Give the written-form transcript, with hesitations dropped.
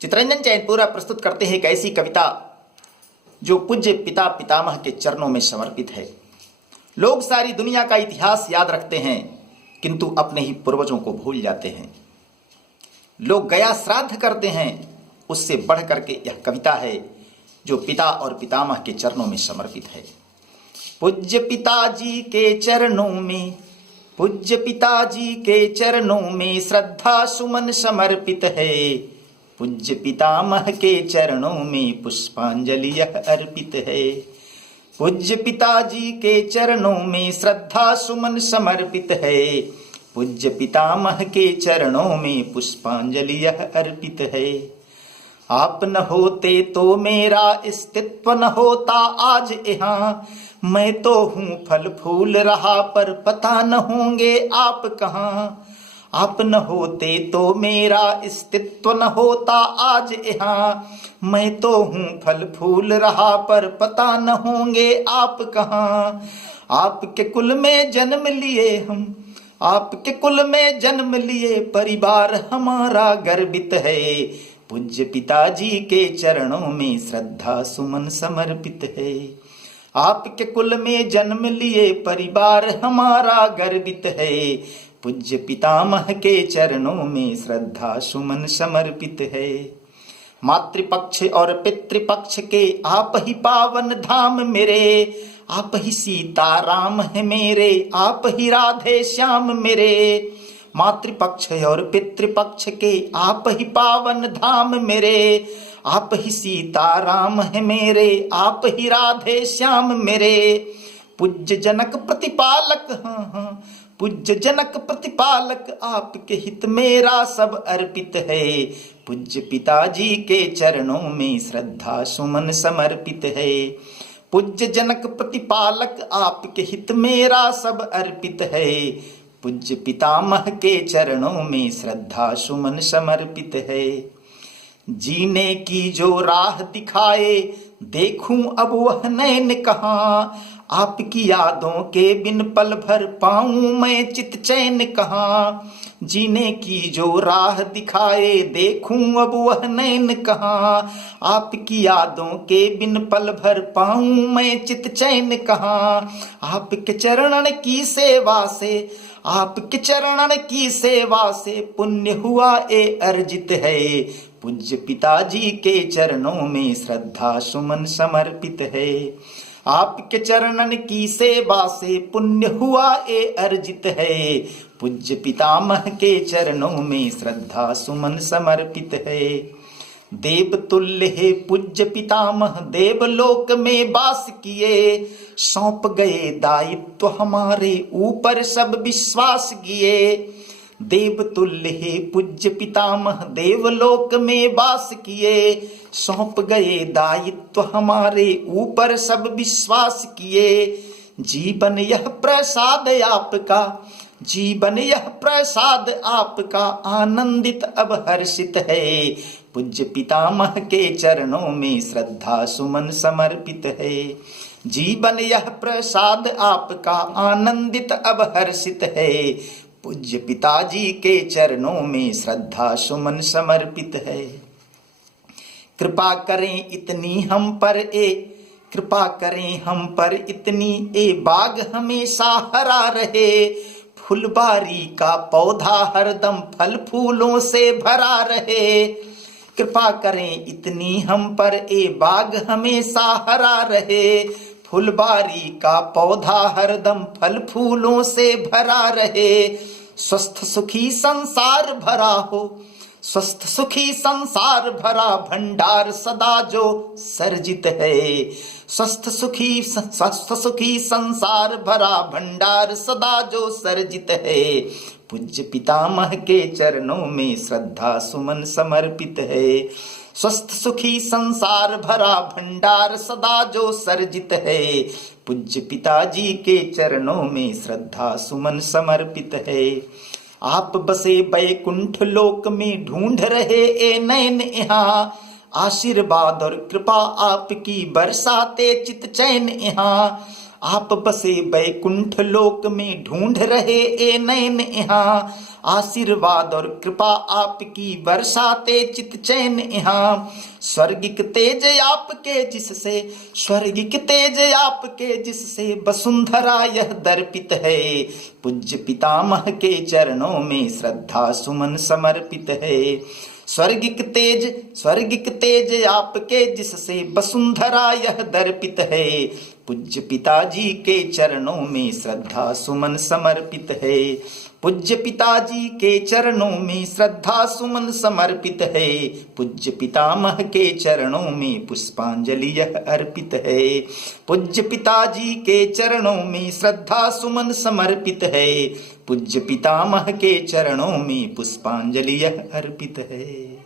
चितरंजन चैनपुरा प्रस्तुत करते हैं एक ऐसी कविता जो पूज्य पिता पितामह के चरणों में समर्पित है। लोग सारी दुनिया का इतिहास याद रखते हैं किंतु अपने ही पूर्वजों को भूल जाते हैं। लोग गया श्राद्ध करते हैं, उससे बढ़ करके यह कविता है जो पिता और पितामह के चरणों में समर्पित है। पूज्य पिताजी के चरणों में, पूज्य पिताजी के चरणों में श्रद्धा सुमन समर्पित है। पूज्य पितामह के चरणों में पुष्पांजलि यह अर्पित है। पूज्य पिताजी के चरणों में श्रद्धा सुमन समर्पित है। पूज्य पितामह के चरणों में पुष्पांजलि यह अर्पित है। आप न होते तो मेरा अस्तित्व न होता आज यहाँ, मैं तो हूँ फल फूल रहा पर पता न होंगे आप कहाँ। आप न होते तो मेरा अस्तित्व न होता आज यहाँ, मैं तो हूँ फल फूल रहा पर पता न होंगे आप कहाँ। आपके कुल में जन्म लिए हम, आपके कुल में जन्म लिए परिवार हमारा गर्वित है। पूज्य पिताजी के चरणों में श्रद्धा सुमन समर्पित है। आपके कुल में जन्म लिए परिवार हमारा गर्वित है। पूज्य पितामह के चरणों में श्रद्धा सुमन समर्पित है। मातृपक्ष और पितृपक्ष के आप ही पावन धाम मेरे, आप ही सीता राम है मेरे, आप ही राधे श्याम मेरे। मातृपक्ष और पितृपक्ष के आप ही पावन धाम मेरे, आप ही सीता राम है मेरे, आप ही राधे श्याम मेरे। पूज्य जनक प्रतिपालक, हाँ हाँ, पूज्य जनक प्रतिपालक आपके हित मेरा सब अर्पित है। पूज्य पिताजी के चरणों में श्रद्धा सुमन समर्पित है। पूज्य जनक प्रतिपालक आपके हित मेरा सब अर्पित है। पूज्य पितामह के चरणों में श्रद्धा सुमन समर्पित है। जीने की जो राह दिखाए देखूं अब वह नैन कहाँ, आपकी यादों के बिन पल भर पाऊं मैं चित चैन कहाँ। जीने की जो राह दिखाए देखूं अब वह नैन कहाँ, आपकी यादों के बिन पल भर पाऊं मैं चित चैन कहाँ। आपके चरणन की सेवा से, आपके चरणन की सेवा से पुण्य हुआ ए अर्जित है। पूज्य पिताजी के चरणों में श्रद्धा सुमन समर्पित है। आपके चरणन की सेवा से पुण्य हुआ ए अर्जित है। पूज्य पितामह के चरणों में श्रद्धा सुमन समर्पित है। देवतुल्य है पूज्य पितामह देवलोक में वास किए, सौंप गए दायित्व हमारे ऊपर सब विश्वास किए। देवतुल्य है पूज्य पितामह देवलोक में वास किए, सौंप गए दायित्व हमारे ऊपर सब विश्वास किए। जीवन यह प्रसाद आपका, जीवन यह प्रसाद आपका आनंदित अब हर्षित है। पूज्य पितामह के चरणों में श्रद्धा सुमन समर्पित है। जीवन यह प्रसाद आपका आनंदित अब हर्षित है। पूज्य पिताजी के चरणों में श्रद्धा सुमन समर्पित है। कृपा करें इतनी हम पर ए, कृपा करें हम पर इतनी ए बाग हमेशा हरा रहे। फुलबारी का पौधा हरदम फल फूलों से भरा रहे। कृपा करें इतनी हम पर ए बाग हमेशा हरा रहे। फुलबारी का पौधा हरदम फल फूलों से भरा रहे। स्वस्थ सुखी संसार भरा हो, स्वस्थ सुखी संसार भरा भंडार सदा जो सर्जित है। स्वस्थ सुखी संसार भरा भंडार सदा जो सर्जित है। पूज्य पितामह के चरणों में श्रद्धा सुमन समर्पित है। स्वस्थ सुखी संसार भरा भंडार सदा जो सर्जित है। पूज्य पिताजी के चरणों में श्रद्धा सुमन समर्पित है। आप बसे बैकुंठ लोक में ढूंढ रहे ए नैन यहाँ, आशीर्वाद और कृपा आपकी बरसाते चित चैन यहाँ। आप बसे बैकुंठ लोक में, ढूंढ रहे ए नैन यहाँ। आशीर्वाद और कृपा आपकी बरसाते चित चैन यहाँ। स्वर्गिक तेज आपके जिससे, स्वर्गिक तेज आपके जिससे वसुंधरा यह दर्पित है। पूज्य पितामह के चरणों में श्रद्धा सुमन समर्पित है। स्वर्गिक तेज आपके जिससे वसुंधरा यह दर्पित है। पूज्य पिताजी के चरणों में श्रद्धा सुमन समर्पित है। पूज्य पिताजी के चरणों में श्रद्धा सुमन समर्पित है। पूज्य पितामह के चरणों में पुष्पांजलि यह अर्पित है। पूज्य पिताजी के चरणों में श्रद्धा सुमन समर्पित है। पूज्य पितामह के चरणों में पुष्पांजलि यह अर्पित है।